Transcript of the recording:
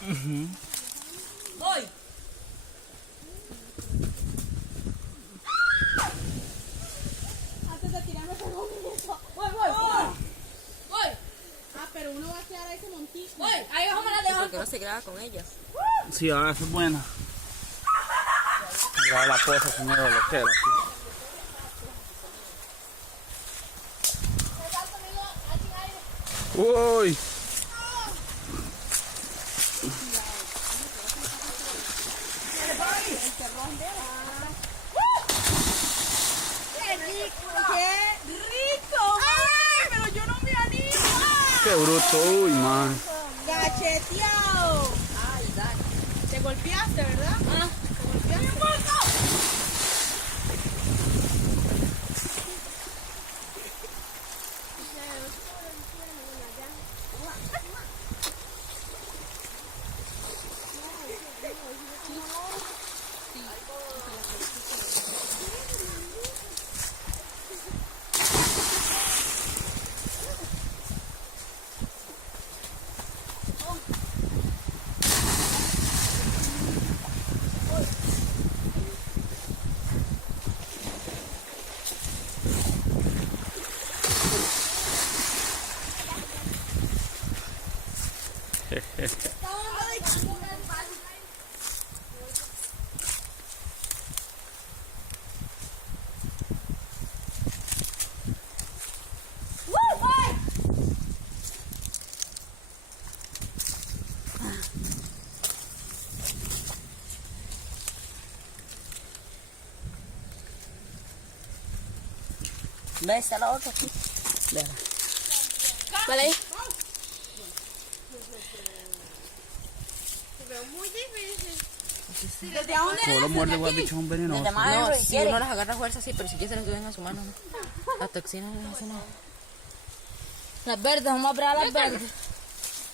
Voy. Antes de tirarme pegó un eso. Voy. Ah, pero uno va a quedar a ese montículo. Voy. Ahí bajamos la de ¿Por qué no se graba con ellas? Sí, ahora eso es buena. Graba la poza, se me da lo que era. Uy. ¡Qué rico! ¡Ay, pero yo no me animo! Qué bruto, uy, man. ¡Cacheteado! Ay, dale. Te golpeaste, ¿verdad? Te golpeaste. ¿Ves? Está la otra aquí. Déjala. Vale ahí. Pero muy difícil. ¿Desde dónde? Solo muerde igual bicho un venenoso. Desde más no, si uno las agarra a fuerza sí, pero si quieren que vengan a su mano, no. Las toxinas no hacen nada. Las verdes, vamos a probar las verdes.